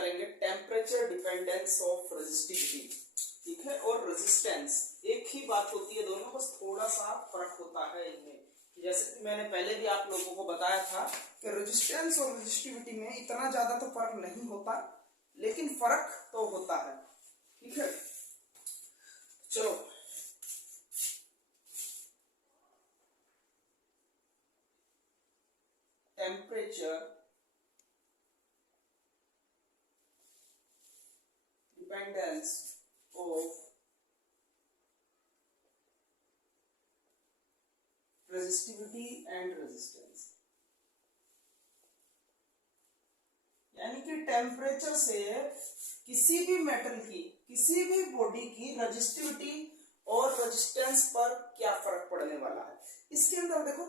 करेंगे temperature dependence of resistivity, ठीक है, और रेजिस्टेंस। एक ही बात होती है दोनों, बस थोड़ा सा फर्क होता है इनमें। जैसे कि मैंने पहले भी आप लोगों को बताया था कि रेजिस्टेंस और रेजिस्टिविटी में इतना ज्यादा तो फर्क नहीं होता, लेकिन फर्क तो होता है, ठीक है। चलो temperature dependence of resistivity and resistance, यानी कि टेम्परेचर से किसी भी मेटल की, किसी भी बॉडी की रेजिस्टिविटी और रेजिस्टेंस पर क्या फर्क पड़ने वाला है। इसके अंदर देखो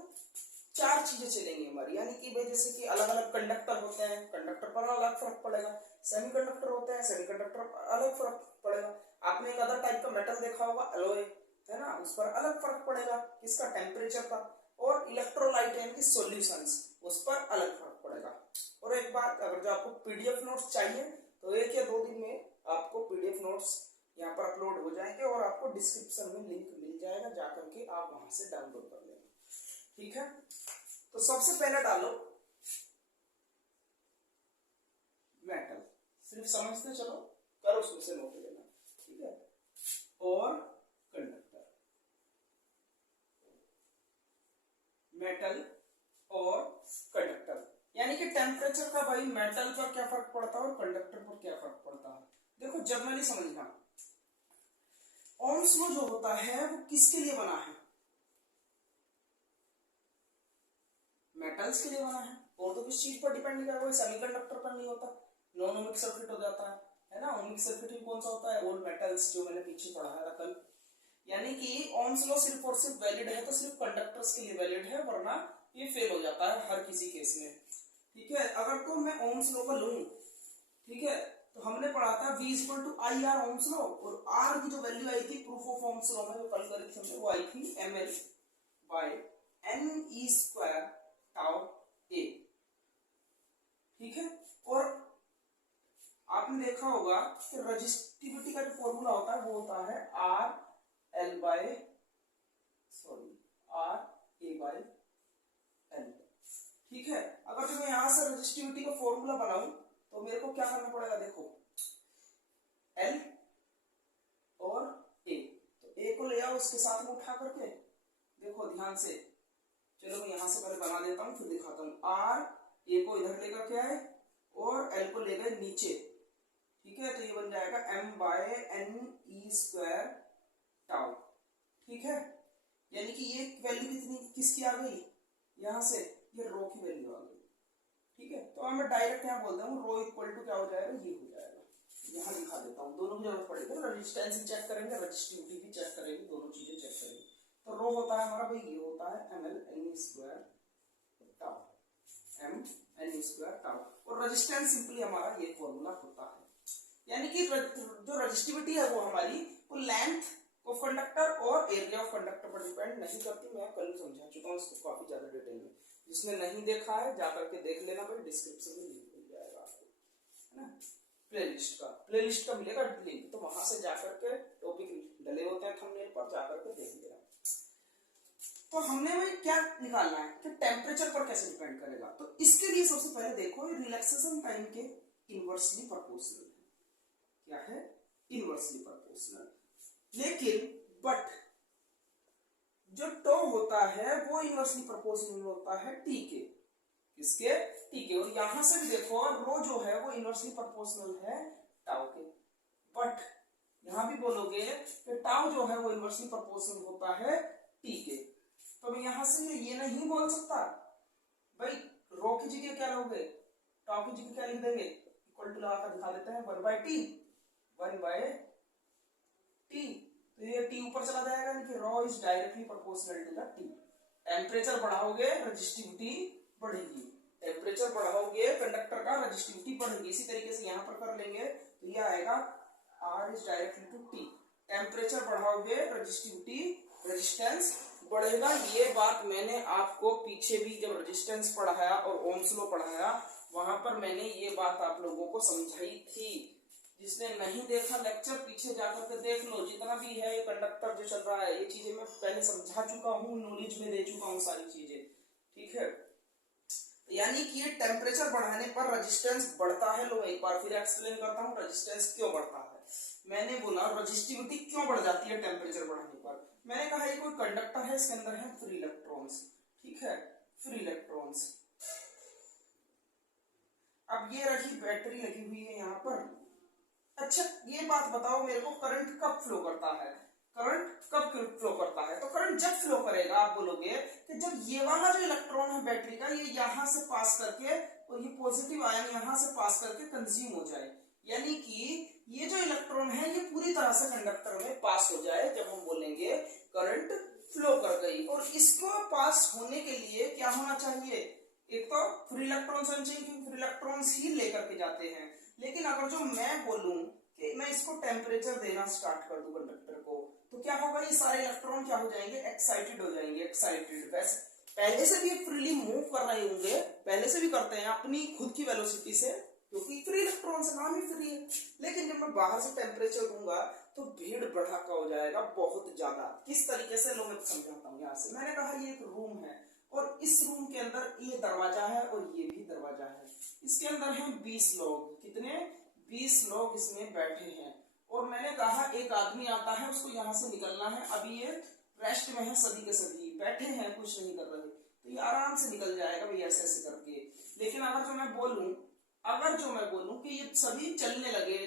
चार चीजें चलेंगी हमारी, यानी कि भाई जैसे कि अलग अलग कंडक्टर होते हैं, कंडक्टर पर अलग फर्क पड़ेगा, सेमीकंडक्टर होते हैं, सेमीकंडक्टर पर अलग फर्क पड़ेगा। आपने एक अदर टाइप का मेटल देखा होगा एलॉय, है ना, उस पर अलग फर्क पड़ेगा किसका, टेम्परेचर का। और इलेक्ट्रोलाइट यानी कि सॉल्यूशंस, उस पर अलग फर्क पड़ेगा। और एक बात, अगर जो आपको पीडीएफ नोट्स चाहिए तो 1 या 2 दिन में आपको पीडीएफ नोट्स यहाँ पर अपलोड हो जाएंगे और आपको डिस्क्रिप्शन में लिंक मिल जाएगा, जाकर के आप वहां से डाउनलोड कर लेंगे, ठीक है। तो सबसे पहले डालो मेटल, सिर्फ समझते चलो, करो उसमें से नोट लेना, ठीक है। और कंडक्टर, मेटल और कंडक्टर, यानी कि टेम्परेचर का भाई मेटल पर क्या फर्क पड़ता है और कंडक्टर पर क्या फर्क पड़ता है। देखो जनरली समझना, ओम्स लॉ जो होता है वो किसके लिए बना है, मेटल्स के लिए बना है, और तो किस चीज पर डिपेंड नहीं करता, सेमीकंडक्टर पर नहीं होता, नॉन ओमिक सर्किट हो जाता है ना। ओमिक सर्किट में कौन सा होता है, ऑल मेटल्स, जो मैंने पीछे पढ़ाया था कल। यानी कि ओम्स लॉ सिर्फ और सिर्फ वैलिड है तो सिर्फ कंडक्टर्स के लिए वैलिड है, वरना ये फेल हो जाता है हर किसी केस में, ठीक है। अगर तो मैं ओम्स लॉ को लूं, ठीक है, तो हमने पढ़ा था V equal to I R Ohm's law, और आर की जो वैल्यू आई थी प्रूफ ऑफ ओम्स लॉ में जो कल करी थी हमने, वो आई थी ml by n e square tau a, ठीक है। और आपने देखा होगा कि रेजिस्टिविटी का जो फॉर्मूला होता है वो होता है R a बाय L, ठीक है। अगर तो मैं यहां से रेजिस्टिविटी का फॉर्मूला बनाऊं तो मेरे को क्या करना पड़ेगा, देखो L और A, तो A को ले आओ उसके साथ में उठा करके, देखो ध्यान से, चलो मैं यहां से पहले बना देता हूं फिर दिखाता हूं। R A को इधर लेकर के आए और L को ले गए नीचे, ठीक है, तो ये बन जाएगा m by n e square tau, ठीक है। यानी कि ये वैल्यू कितनी किसकी आ गई, यहां से ये रो की वैल्यू आ गई, ठीक है। तो मैं डायरेक्ट यहाँ बोलता हूँ रो इक्वल टू क्या हो जाएगा, ये हो जाएगा, यहाँ दिखा देता हूँ, दोनों की जरूरत पड़ेगी, रेजिस्टेंस भी चेक करेंगे, रेजिस्टिविटी भी चेक करेंगे, दोनों चीजें चेक करेंगे। तो रो होता है हमारा भाई, ये होता है ml n square tau, m n square tau, और रेजिस्टेंस सिंपली हमारा ये फॉर्मूला होता है। यानी कि जो रेजिस्टिविटी है वो हमारी वो लेंथ ऑफ कंडक्टर और एरिया ऑफ कंडक्टर पर डिपेंड नहीं करती, मैं कल समझा चुका हूँ इसको काफी ज्यादा डिटेल में। जिसने नहीं देखा है जाकर के देख लेना भाई, डिस्क्रिप्शन में लिंक मिल जाएगा आपको, है ना, प्लेलिस्ट का मिलेगा लिंक, तो वहां से जाकर के टॉपिक डले होते हैं थंबनेल पर, जाकर के देख लेना। तो हमने भाई क्या निकालना है कि टेम्परेचर पर कैसे डिपेंड करेगा, तो इसके लिए सबसे पहले देखो ये रिलैक्सेशन टाइम के इनवर्सली प्रोपोर्शनल है, क्या है, इनवर्सली प्रोपोर्शनल। लेकिन बट जो टो होता है वो इनवर्सली प्रोपोर्शनल होता है टी के, किसके, टी के। और यहां से भी देखो रो जो है वो इनवर्सली प्रोपोर्शनल है टाउ के, बट यहां भी बोलोगे कि टाउ जो है वो इनवर्सली प्रोपोर्शनल होता है टी के। तो मैं यहां से ये नहीं बोल सकता भाई, रो की जगह क्या लोगे, टाउ की जगह क्या लिख देंगे, इक्वल टू लगाकर दिखा देते हैं 1 बाय टी, तो ये टी ऊपर चला जाएगा, कि rho is directly proportional to the T. Temperature बढ़ाओगे रेजिस्टिविटी बढ़ेगी, टेम्परेचर बढ़ाओगे कंडक्टर का रेजिस्टिविटी बढ़ेगी। इसी तरीके से यहाँ पर कर लेंगे तो ये आएगा R is directly to T, temperature बढ़ाओगे रेजिस्टिविटी, रेजिस्टेंस बढ़ेगा। ये बात मैंने आपको पीछे भी जब रेजिस्टेंस पढ़ाया और ओम्स लॉ पढ़ाया वहां पर मैंने ये बात आप लोगों को समझाई थी। जिसने नहीं देखा लेक्चर पीछे जाकर के देख लो, जितना भी है ये कंडक्टर जो चल रहा है ये चीजें मैं पहले समझा चुका हूँ, नॉलेज में दे चुका हूँ सारी चीजें, ठीक है। यानी कि ये टेम्परेचर बढ़ाने पर रेजिस्टेंस बढ़ता है। लो एक बार फिर एक्सप्लेन करता हूँ रेजिस्टेंस क्यों बढ़ता है। मैंने बोला रेजिस्टिविटी क्यों बढ़ जाती है टेम्परेचर बढ़ाने पर। मैंने कहा ये कोई कंडक्टर है, इसके अंदर है फ्री इलेक्ट्रॉन्स, ठीक है, फ्री इलेक्ट्रॉन्स। अब ये रही बैटरी लगी हुई है यहाँ पर। अच्छा ये बात बताओ मेरे को, करंट कब फ्लो करता है, करंट कब फ्लो करता है? तो करंट जब फ्लो करेगा, आप बोलोगे कि जब ये वाला जो इलेक्ट्रॉन है बैटरी का ये यहां से पास करके और ये पॉजिटिव आयन यहां से पास करके कंज्यूम हो जाए, यानी कि ये जो इलेक्ट्रॉन है ये पूरी तरह से कंडक्टर में पास हो जाए, जब हम बोलेंगे करंट फ्लो कर गई। और इसको पास होने के लिए क्या होना चाहिए? एक तो फ्री इलेक्ट्रॉन्स होने चाहिए, क्योंकि फ्री इलेक्ट्रॉन्स ही लेकर के जाते हैं। लेकिन अगर जो मैं बोलूं कि मैं इसको टेम्परेचर देना स्टार्ट कर दूं कंडक्टर को, तो क्या होगा, ये सारे इलेक्ट्रॉन क्या हो जाएंगे, एक्साइटेड हो जाएंगे, एक्साइटेड। वैसे पहले से भी फ्रीली मूव कर रहे होंगे, पहले से भी करते हैं अपनी खुद की वेलोसिटी से, क्योंकि फ्री इलेक्ट्रॉन से नाम ही फ्री है। लेकिन जब मैं बाहर से टेम्परेचर दूंगा तो भीड़ भड़ाका हो जाएगा बहुत ज्यादा। किस तरीके से, लो मैं समझाता हूँ। यहाँ से मैंने कहा ये एक रूम है और इस रूम के अंदर ये दरवाजा है और ये भी दरवाजा है। इसके अंदर हैं 20 लोग, कितने, 20 लोग इसमें बैठे हैं। और मैंने कहा एक आदमी आता है, उसको यहाँ से निकलना है। अभी ये रेस्ट में है, सभी के सभी बैठे हैं, कुछ नहीं कर रहे, तो ये आराम से निकल जाएगा भाई ऐसे ऐसे करके। लेकिन अगर जो मैं बोलूं कि ये सभी चलने लगे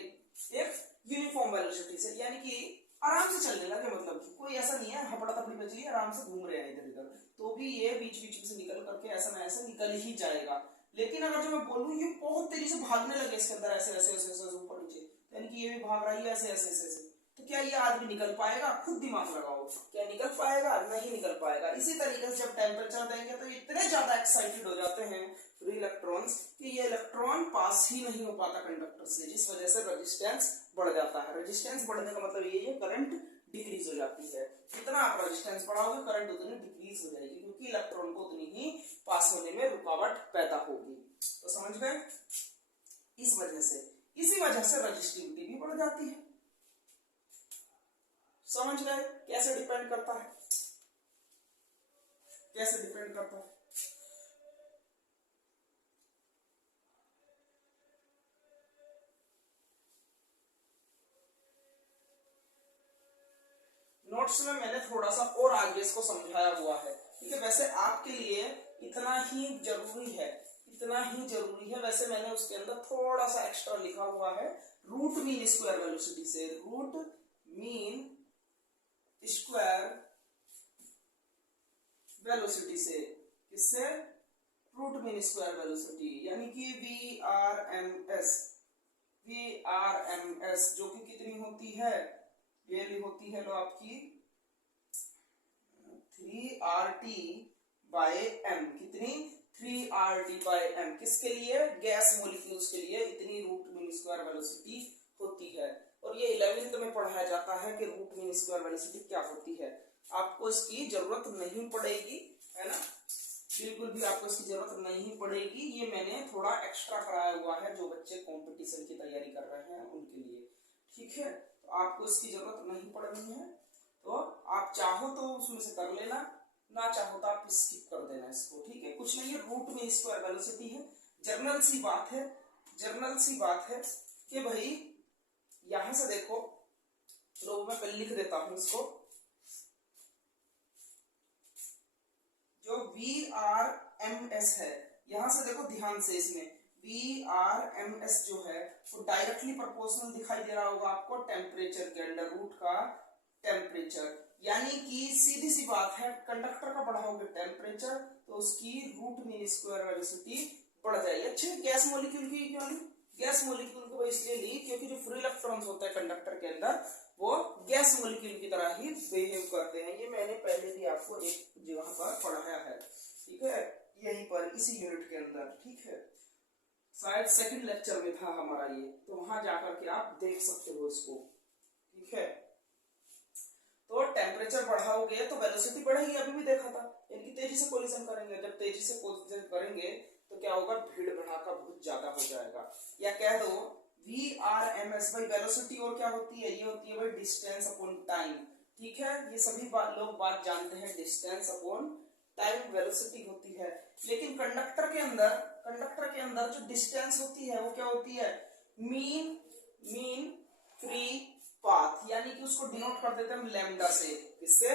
एक यूनिफॉर्म वेलोसिटी से, यानी कि आराम से चलने लगे, मतलब कि कोई ऐसा नहीं है हपड़ा तपड़ी बच रही, आराम से घूम रहे हैं इधर उधर, तो भी ये बीच बीच में से निकल करके ऐसा ना ऐसा निकल ही जाएगा। लेकिन अगर जो मैं बोलूं ये बहुत तेजी से भागने लगे इसके अंदर, ऐसे ऐसे ऐसे ऐसे ऊपर नीचे, यानी कि ये भी भाग रही है ऐसे ऐसे ऐसे ऐसे, तो क्या ये आदमी निकल पाएगा? खुद दिमाग लगाओ, क्या निकल पाएगा? नहीं निकल पाएगा। इसी तरीके से जब टेम्परेचर देंगे तो इतने ज्यादा एक्साइटेड हो जाते हैं फ्री इलेक्ट्रॉन्स कि ये इलेक्ट्रॉन पास ही नहीं हो पाता कंडक्टर से, जिस वजह से रेजिस्टेंस बढ़ जाता है। रेजिस्टेंस बढ़ने का मतलब ये है करंट डिक्रीज हो जाती है। जितना आप रेजिस्टेंस बढ़ाओगे करंट उतनी डिक्रीज हो जाएगी, क्योंकि इलेक्ट्रॉन को उतनी ही पास होने में रुकावट पैदा होगी। तो समझ गए? इस वजह से, इसी वजह से रेजिस्टिविटी भी बढ़ जाती है। समझ गए कैसे डिपेंड करता है, कैसे डिपेंड करता है? नोट्स में मैंने थोड़ा सा और आगे इसको समझाया हुआ है, ठीक है। वैसे आपके लिए इतना ही जरूरी है, इतना ही जरूरी है। वैसे मैंने उसके अंदर थोड़ा सा एक्स्ट्रा लिखा हुआ है, रूट मीन स्क्वायर वेलोसिटी से, रूट मीन स्क्वायर वेलोसिटी से, किससे? रूट मीन स्क्वायर वेलोसिटी, यानी कि VRMS, VRMS जो कि कितनी होती है, वैल्यू होती है लो आपकी 3RT बाय m, कितनी, 3RT बाय m। किसके लिए? गैस मॉलिक्यूल्स के लिए इतनी रूट मीन स्क्वायर वेलोसिटी होती है। और ये 11th में पढ़ाया जाता है कि रूट मीन स्क्वायर वेलोसिटी क्या होती है। आपको इसकी जरूरत नहीं पड़ेगी, है ना, बिल्कुल भी आपको इसकी जरूरत नहीं पड़ेगी। ये मैंने थोड़ा एक्स्ट्रा कराया हुआ है जो बच्चे कंपटीशन की तैयारी कर रहे हैं उनके लिए, ठीक है। तो आपको इसकी जरूरत नहीं पड़नी है, तो आप चाहो तो उसमें से कर लेना, ना चाहो तो आप स्किप कर देना इसको, ठीक है। कुछ नहीं है, रूट में स्क्वायर वेलोसिटी है। जर्नल सी बात है, जर्नल सी बात है कि भाई यहां से देखो, तो मैं पहले लिख देता हूं इसको, जो VRMS है, यहां से देखो ध्यान से, इसमें VRMS जो है वो डायरेक्टली प्रोपोर्शनल दिखाई दे रहा होगा आपको टेम्परेचर के, अंडर रूट का टेम्परेचर, यानी कि सीधी सी बात है, कंडक्टर का बढ़ाओगे टेम्परेचर तो उसकी रूट मीन स्क्वायर वेलोसिटी बढ़ जाएगी। अच्छे, गैस मॉलिक्यूल की क्यों ली? गैस मॉलिक्यूल को इसलिए ली क्योंकि जो फ्री इलेक्ट्रॉन्स होता है कंडक्टर के अंदर वो गैस मॉलिक्यूल की तरह ही बिहेव करते हैं। ये मैंने पहले भी आपको एक जगह पर पढ़ाया है, ठीक है, यहीं पर इसी यूनिट के अंदर, ठीक है, शायद सेकंड लेक्चर में था हमारा ये, तो वहां जाकर के आप देख सकते हो इसको, ठीक है। तो टेम्परेचर बढ़ाओगे तो वेलोसिटी बढ़ेगी, अभी भी देखा था, इनकी तेजी से कोलिजन करेंगे, जब तेजी से कंसीडर करेंगे तो क्या होगा, भीड़ भड़ाका बहुत ज्यादा हो जाएगा। या कह दो VRMS भाई वेलोसिटी और क्या होती है, ये होती है भाई डिस्टेंस अपॉन टाइम। ठीक है, ये सभी लोग बात जानते हैं, डिस्टेंस अपॉन टाइम वेलोसिटी होती है। लेकिन कंडक्टर के अंदर जो डिस्टेंस होती है वो क्या होती है, मीन फ्री पाथ, यानी कि उसको डिनोट कर देते हैं हम लैम्डा से। किससे,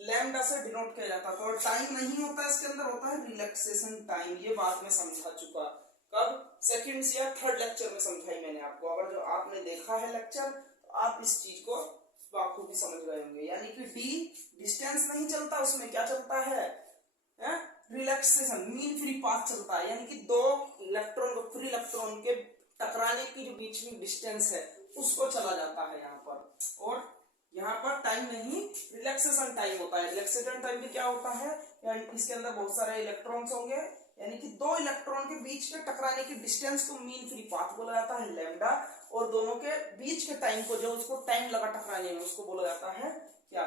लैम्डा से डिनोट किया जाता है। तो टाइम नहीं होता इसके अंदर, होता है रिलैक्सेशन टाइम। ये बात मैं समझा चुका, कब, सेकंड या थर्ड लेक्चर में समझाई मैंने आपको। अगर जो आपने देखा है लेक्चर तो आप इस चीज को बाखूबी समझ गए होंगे। यानी कि डी डिस्टेंस नहीं चलता, उसमें क्या चलता है, रिलैक्सेशन, मीन फ्री पाथ चलता है। यानी कि दो इलेक्ट्रॉन, फ्री इलेक्ट्रॉन के टकराने की जो बीच में डिस्टेंस है उसको चला जाता है यहाँ पर। और यहाँ पर टाइम नहीं, रिलैक्सेशन टाइम होता है। रिलैक्सेशन टाइम में क्या होता है, यानी इसके अंदर बहुत सारे इलेक्ट्रॉन्स होंगे, यानी कि दो इलेक्ट्रॉन के बीच के टकराने की डिस्टेंस को मीन फ्री पाथ बोला जाता है लैम्डा, और दोनों के बीच के टाइम को, जो उसको टाइम लगा टकराने में, उसको बोला जाता है क्या,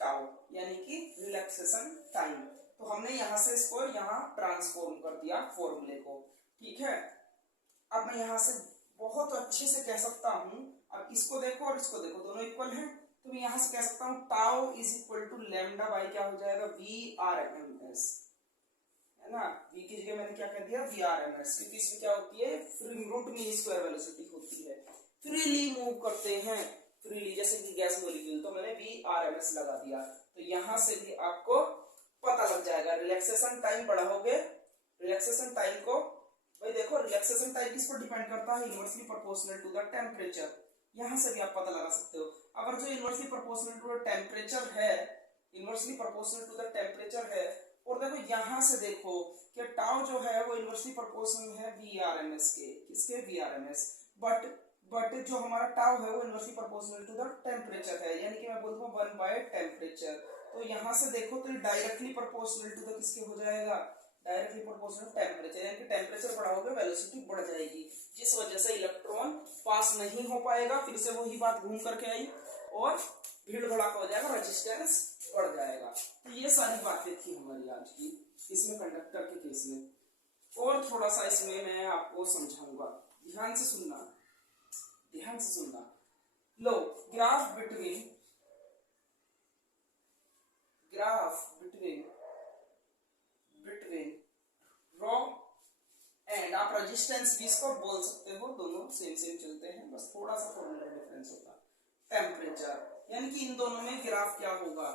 टाउ, यानी कि रिलैक्सेशन टाइम। तो हमने यहां से इसको यहां ट्रांसफॉर्म कर दिया फॉर्मूले को। ठीक है, अब मैं यहां से बहुत अच्छे से कह सकता हूं, अब इसको देखो और इसको देखो, दोनों इक्वल हैं, तो मैं यहां से कह सकता हूं tau is equal to lambda by क्या हो जाएगा, VRMS, है ना। v की जगह मैंने क्या कह दिया, VRMS, क्योंकि इसमें क्या होती है, रूट मीन स्क्वायर वेलोसिटी होती है। फ्रीली मूव करते हैं, फ्रीली, जैसे कि गैस मॉलिक्यूल, तो मैंने VRMS लगा दिया। तो यहां से भी आपको पता लग जाएगा। रिलैक्सेशन टाइम बढ़ाओगे, रिलैक्सेशन टाइम को, भाई देखो रिलैक्सेशन टाइम किस पर डिपेंड करता है, inversely proportional to the temperature. यहां से भी आप पता लगा सकते हो। अगर जो inversely proportional to the temperature है, inversely proportional to the temperature है, और देखो यहां से देखो कि टाउ जो है वो इनवर्सली प्रोपोर्शनल है VRMS के, किसके, VRMS, बट जो हमारा टाउ है वो inversely proportional to the temperature है, यानी कि मैं बोलता हूँ 1 बाय टेम्परेचर। तो यहां से देखो तो डायरेक्टली प्रोपोर्शनल टू द किसके हो जाएगा, डायरेक्टली प्रोपोर्शनल टेम्परेचर, यानी कि टेम्परेचर बढ़ाओगे वेलोसिटी बढ़ जाएगी, जिस वजह से इलेक्ट्रॉन पास नहीं हो पाएगा। फिर से वही बात घूम करके आई, और भीड़ भड़ाका हो जाएगा, रेजिस्टेंस बढ़ जाएगा। तो ये सारी बातें थी हमारी आज की इसमें कंडक्टर के केस में। और थोड़ा सा इसमें मैं आपको समझाऊंगा, ध्यान से सुनना, ध्यान से सुनना। लो, ग्राफ बिटवीन रॉ एंड, आप रेजिस्टेंस भी इसको बोल सकते हो, दोनों सेम चलते हैं, बस थोड़ा सा फॉर्मूला डिफरेंस होगा। टेम्परेचर, यानी कि इन दोनों में ग्राफ क्या होगा।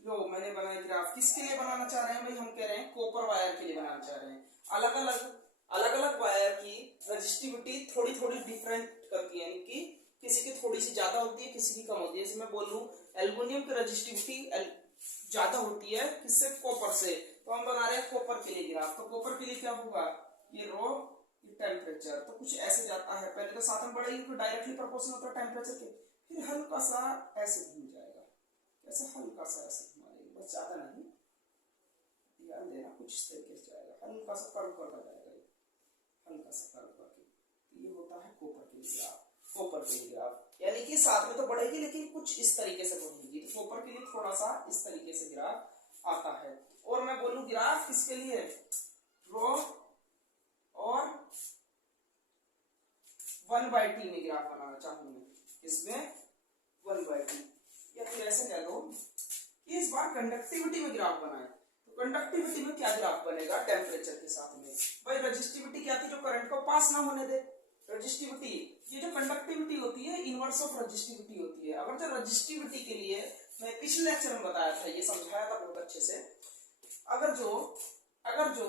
लो, मैंने बनाया ग्राफ, किसके लिए बनाना चाह रहे हैं भाई, हम कह रहे हैं कॉपर वायर के लिए बनाना चाह रहे हैं। अलग अलग वायर की रजिस्टिविटी थोड़ी थोड़ी डिफरेंट करती है, यानी कि किसी की थोड़ी सी ज्यादा होती है, किसी की कम होती है। जैसे मैं बोलूं एल्युमिनियम की रजिस्टिविटी ज्यादा होती है किससे, कॉपर से, तो हम बना रहे हैं कॉपर के लिए ग्राफ। तो कॉपर के लिए क्या होगा, ये रो, ये टेम्परेचर, तो कुछ ऐसे जाता है, पहले तो साथ में बढ़ेगी, फिर डायरेक्टली प्रोपोर्शनल होता है टेम्परेचर के, फिर हल्का सा ऐसे घूम जाएगा, कैसे, हल्का सा ऐसे घुमाएंगे, बस ज्यादा नहीं, ध्यान देना, कुछ इस तरीके से जाएगा, हल्का सा कर्व करता जाएगा, हल्का सा कर्व करके। ये होता है कॉपर के लिए ग्राफ, कॉपर के लिए ग्राफ, यानी कि साथ में तो बढ़ेगी लेकिन कुछ इस तरीके से बढ़ेगी। तो कॉपर के लिए थोड़ा सा इस तरीके से ग्राफ आता है। और मैं बोलूं ग्राफ किसके लिए, रो और 1/t में ग्राफ बनाना चाहूं मैं, इसमें 1/t, या फिर ऐसे कह दो कि इस बार कंडक्टिविटी में ग्राफ बनाए। तो कंडक्टिविटी में क्या ग्राफ बनेगा, टेम्परेचर के साथ में। भाई रजिस्टिविटी क्या थी, जो करंट को पास ना होने दे, रजिस्टिविटी। ये जो कंडक्टिविटी होती है इनवर्स ऑफ रजिस्टिविटी होती है। अगर जो रजिस्टिविटी के लिए मैं पिछले लेक्चर में बताया था, ये समझाया था बहुत अच्छे से, अगर जो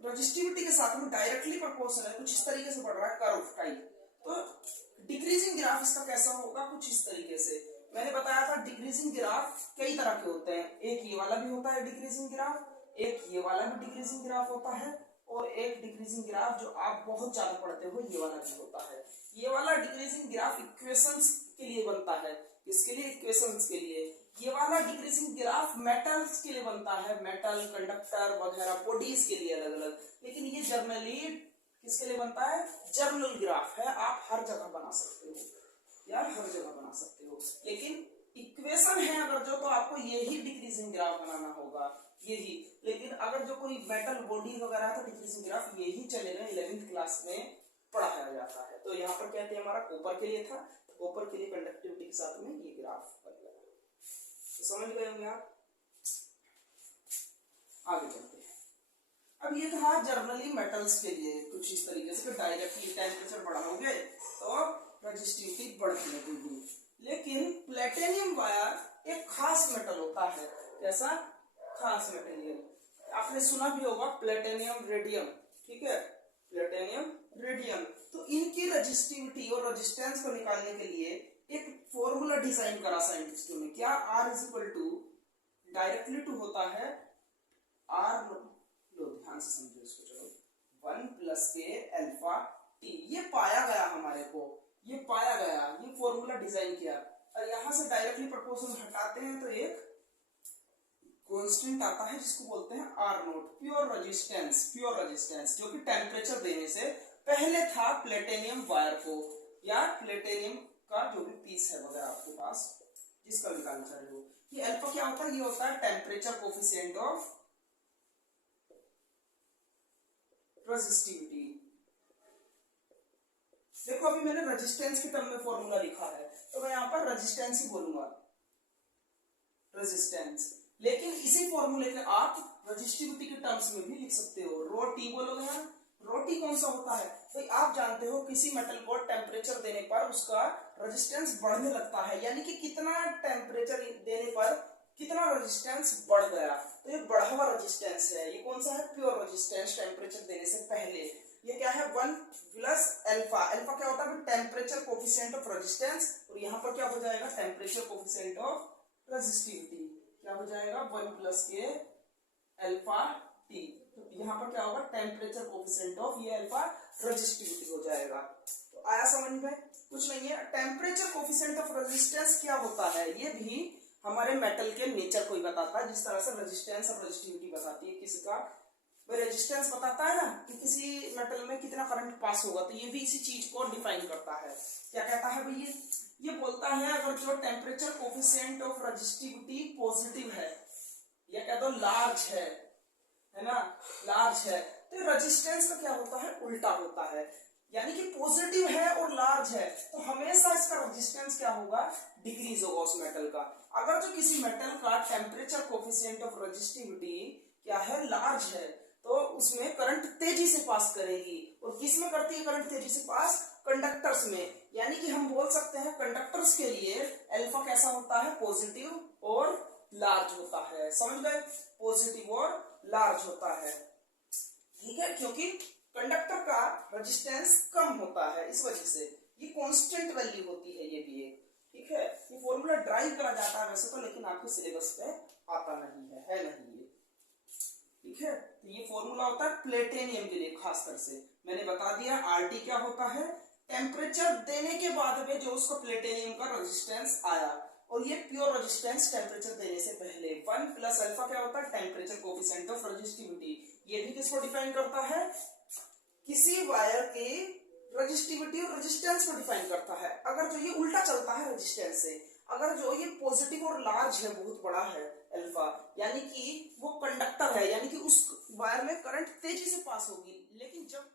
रजिस्टिविटी के साथ में डायरेक्टली प्रोपोर्शनल है, कुछ इस तरीके से बढ़ रहा है कर्व टाइप, तो डिक्रीजिंग ग्राफ इसका कैसा होगा, कुछ इस तरीके से। मैंने बताया था डिक्रीजिंग ग्राफ कई तरह के होते हैं, एक ये वाला भी होता है डिक्रीजिंग ग्राफ, एक ये वाला भी डिक्रीजिंग ग्राफ होता है, और एक डिक्रीजिंग ग्राफ जो आप बहुत ज्यादा पढ़ते हो ये वाला भी होता है। ये वाला डिक्रीजिंग ग्राफ इक्वेशंस के लिए बनता है, इसके लिए इक्वेशंस के लिए। ये वाला डिक्रीजिंग ग्राफ मेटल्स के लिए बनता है, मेटल, कंडक्टर वगैरह बॉडीज के लिए अलग अलग। लेकिन ये जर्नली किसके लिए बनता है, जर्नल ग्राफ है, आप हर जगह बना सकते हो यार, हर जगह बना सकते हो। लेकिन इक्वेशन है अगर जो, तो आपको यही डिक्रीजिंग ग्राफ बनाना होगा, यही। लेकिन अगर जो कोई कोई मेटल बॉडी वगैरह है तो डिक्रीजिंग ग्राफ यही चलेगा, 11th क्लास में पढ़ाया जाता है। तो यहाँ पर क्या थे, हमारा कॉपर के लिए था, कॉपर के लिए कंडक्टिविटी के साथ में ये ग्राफ बन गया। तो समझ गए होंगे आप। आगे चलते हैं। अब ये था जनरली मेटल्स के लिए कुछ इस तरीके से, डायरेक्टली टेम्परेचर बढ़ाओगे तो रेजिस्टिविटी बढ़ती लगेगी। लेकिन प्लेटिनियम वायर एक खास मेटल होता है। कैसा खास मटेरियल, आपने सुना भी होगा प्लेटिनियम रेडियम, ठीक है, प्लेटिनियम रेडियम। तो इनकी रेजिस्टिविटी और रेजिस्टेंस को निकालने के लिए एक फॉर्मूला डिजाइन करा साइंटिस्टों ने। क्या R is equal to directly to होता है R, लो ध्यान से समझो इसको, चलो 1 प्लस के अल्फा टी। ये पाया गया हमारे को, ये पाया गया, ये फॉर्मूला डिजाइन किया। और यहां से डायरेक्टली प्रोपोर्शन हटाते हैं तो एक कांस्टेंट आता है जिसको बोलते हैं आर नोट, प्योर रेजिस्टेंस, जो कि टेम्परेचर देने से पहले था प्लेटिनियम वायर को, या प्लेटिनियम का जो भी पीस है वगैरह आपके पास जिसका निकालना चाह रहे हो। ये अल्फा क्या होता है, ये होता है टेम्परेचर कोफिशिएंट ऑफ रेजिस्टिविटी। देखो अभी मैंने रेजिस्टेंस के टर्म में फॉर्मूला लिखा है, तो मैं यहाँ पर रेजिस्टेंस ही बोलूंगा, रेजिस्टेंस। लेकिन इसी फॉर्मूले के आप रेजिस्टिविटी के टर्म्स में भी लिख सकते हो, रो टी बोलोगे ना। रो टी कौन सा होता है भाई, आप जानते हो किसी मेटल को टेम्परेचर देने पर उसका रेजिस्टेंस बढ़ने लगता है, यानी कि कितना टेम्परेचर देने पर कितना रेजिस्टेंस बढ़ गया, तो ये बढ़ा हुआ रेजिस्टेंस है। ये कौन सा है, प्योर रेजिस्टेंस, टेम्परेचर देने से पहले। ये क्या है, 1 प्लस अल्फा। अल्फा क्या होता है, टेम्परेचर कोफिशिएंट ऑफ रेजिस्टेंस, और यहाँ पर क्या हो जाएगा, टेम्परेचर कोफिशिएंट ऑफ रेजिस्टिविटी। क्या हो जाएगा, 1 प्लस के अल्फा टी। तो यहाँ पर क्या होगा, टेम्परेचर कोफिशिएंट ऑफ ये अल्फा रेजिस्टिविटी हो जाएगा। तो आया समझ में, कुछ नहीं है। टेम्परेचर कोफिशिएंट ऑफ रेजिस्टेंस क्या होता है, ये भी हमारे मेटल के नेचर को ही बताता है, जिस तरह से रेजिस्टेंस और रेजिस्टिविटी बताती है। किसका रेजिस्टेंस बताता है ना कि किसी मेटल में कितना करंट पास होगा, तो ये भी इसी चीज को डिफाइन करता है। क्या कहता है भैया, ये बोलता है अगर जो temperature coefficient of resistivity positive है, या कह दो लार्ज है ना, लार्ज है, तो रेजिस्टेंस का क्या होता है, उल्टा होता है। यानी कि पॉजिटिव है और लार्ज है तो हमेशा इसका रेजिस्टेंस क्या होगा, डिक्रीज होगा उस मेटल का। अगर जो किसी मेटल का टेम्परेचर कोफिशिएंट ऑफ रेजिस्टिविटी क्या है, लार्ज है, तो उसमें करंट तेजी से पास करेगी। और किस में करती है करंट तेजी से पास, कंडक्टर्स में। यानी कि हम बोल सकते हैं कंडक्टर्स के लिए अल्फा कैसा होता है, पॉजिटिव और लार्ज होता है। समझ गए, पॉजिटिव और लार्ज होता है, ठीक है, क्योंकि कंडक्टर का रेजिस्टेंस कम होता है, इस वजह से ये कांस्टेंट वैल्यू होती है। ये भी एक, ठीक है, ये फॉर्मूला ड्राइव करा जाता है वैसे तो, लेकिन आपके सिलेबस पे आता नहीं है नहीं ये, ठीक है। तो ये फॉर्मूला होता है प्लेटिनियम के लिए खासकर से। मैंने बता दिया आरटी क्या होता है, टेम्परेचर देने के बाद में जो उसको प्लेटिनियम का रेजिस्टेंस आया, और ये प्योर रेजिस्टेंस टेम्परेचर देने से पहले। 1 प्लस अल्फा क्या होता है, टेम्परेचर कोफिशिएंट ऑफ रेजिस्टिविटी। ये भी किसको डिफाइन करता है, किसी वायर की रेजिस्टिविटी और रेजिस्टेंस को डिफाइन करता है। अगर जो ये उल्टा चलता है रेजिस्टेंस से, अगर जो ये पॉजिटिव और लार्ज है, बहुत बड़ा है अल्फा, यानी कि वो कंडक्टर है, यानी कि उस वायर में करंट तेजी से पास होगी। लेकिन जब